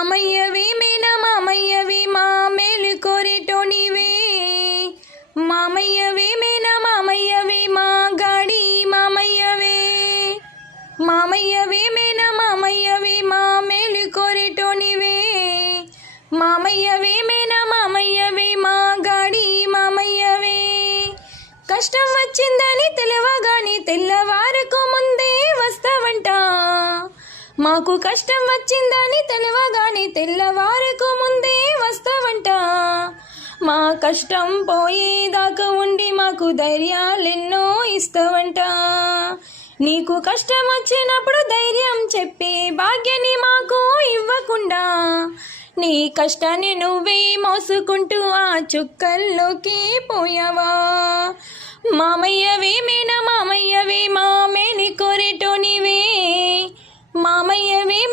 మామయ్యవి మేనా మామయ్యవి మా మేలు కోరేటోనివే. మామయ్యవి మేనా మామయ్యవి మా గాడి మామయ్యవే. మామయ్యవి మేనా మామయ్యవి మా మేలు కోరేటోనివే. మామయ్యవి మేనా మామయ్యవి మా గాడి మామయ్యవే. కష్టం వచ్చిందని తెలవగాని తెల్లవారకు ముందే వస్తావంట. మాకు కష్టం వచ్చిందని తెలవగాని తెల్లవారకు ముందే వస్తావంట. మా కష్టం పోయేదాకా ఉండి మాకు ధైర్యాలెన్నో ఇస్తావంట. నీకు కష్టం వచ్చినప్పుడు ధైర్యం చెప్పే భాగ్యాన్ని మాకు ఇవ్వకుండా నీ కష్టాన్ని నువ్వే మోసుకుంటూ ఆ చుక్కల్లోకి పోయావా. మామయ్యవే మేనా మామయ్యవే మా మేలు కోరేటోనివే. మామయ్యవే